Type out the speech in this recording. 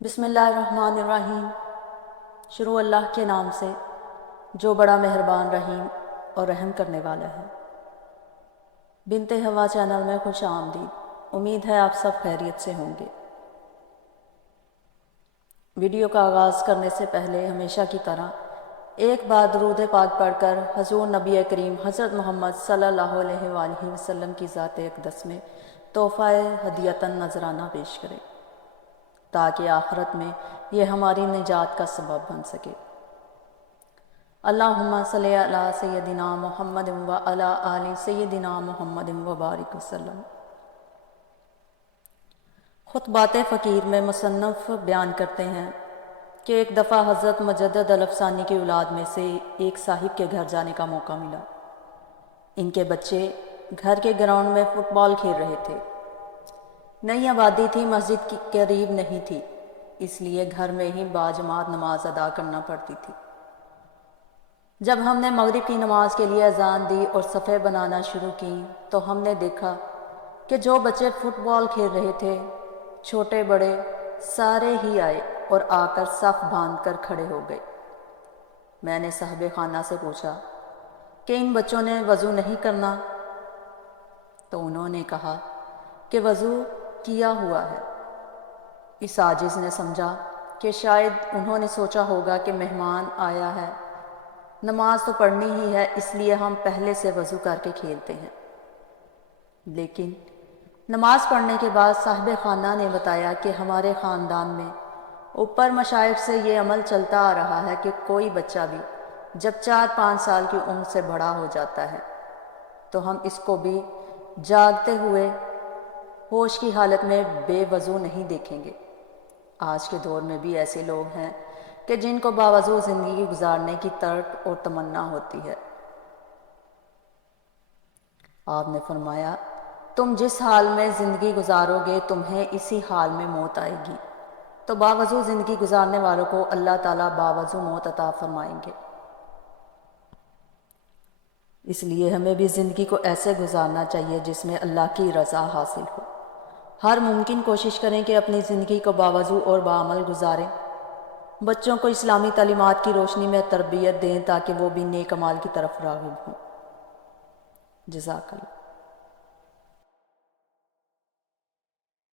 بسم اللہ الرحمن الرحیم۔ شروع اللہ کے نام سے جو بڑا مہربان رحیم اور رحم کرنے والا ہے۔ بنت ہوا چینل میں خوش آمدید۔ امید ہے آپ سب خیریت سے ہوں گے۔ ویڈیو کا آغاز کرنے سے پہلے ہمیشہ کی طرح ایک بار درود پاک پڑھ کر حضور نبی کریم حضرت محمد صلی اللہ علیہ وآلہ وسلم کی ذات اقدس میں تحفہ ہدیۃً نذرانہ پیش کریں تاکہ آخرت میں یہ ہماری نجات کا سبب بن سکے۔ اللہم صلی علی سیدنا محمد و علی آل سیدنا محمد و بارک وسلم۔ خطبات فقیر میں مصنف بیان کرتے ہیں کہ ایک دفعہ حضرت مجدد الافسانی کی اولاد میں سے ایک صاحب کے گھر جانے کا موقع ملا۔ ان کے بچے گھر کے گراؤنڈ میں فٹ بال کھیل رہے تھے۔ نئی آبادی تھی، مسجد کی قریب نہیں تھی، اس لیے گھر میں ہی باجماعت نماز ادا کرنا پڑتی تھی۔ جب ہم نے مغرب کی نماز کے لیے اذان دی اور صفیں بنانا شروع کی تو ہم نے دیکھا کہ جو بچے فٹ بال کھیل رہے تھے، چھوٹے بڑے سارے ہی آئے اور آ کر صف باندھ کر کھڑے ہو گئے۔ میں نے صاحب خانہ سے پوچھا کہ ان بچوں نے وضو نہیں کرنا؟ تو انہوں نے کہا کہ وضو کیا ہوا ہے۔ اس عاجز نے سمجھا کہ شاید انہوں نے سوچا ہوگا کہ مہمان آیا ہے، نماز تو پڑھنی ہی ہے، اس لیے ہم پہلے سے وضو کر کے کھیلتے ہیں۔ لیکن نماز پڑھنے کے بعد صاحب خانہ نے بتایا کہ ہمارے خاندان میں اوپر مشائخ سے یہ عمل چلتا آ رہا ہے کہ کوئی بچہ بھی جب 4-5 سال کی عمر سے بڑا ہو جاتا ہے تو ہم اس کو بھی جاگتے ہوئے ہوش کی حالت میں بے وضو نہیں دیکھیں گے۔ آج کے دور میں بھی ایسے لوگ ہیں کہ جن کو باوضو زندگی گزارنے کی تڑپ اور تمنا ہوتی ہے۔ آپ نے فرمایا، تم جس حال میں زندگی گزارو گے تمہیں اسی حال میں موت آئے گی۔ تو باوضو زندگی گزارنے والوں کو اللہ تعالیٰ باوضو موت عطا فرمائیں گے۔ اس لیے ہمیں بھی زندگی کو ایسے گزارنا چاہیے جس میں اللہ کی رضا حاصل ہو۔ ہر ممکن کوشش کریں کہ اپنی زندگی کو باوضو اور بعمل گزاریں۔ بچوں کو اسلامی تعلیمات کی روشنی میں تربیت دیں تاکہ وہ بھی نیک اعمال کی طرف راغب ہوں۔ جزاک اللہ۔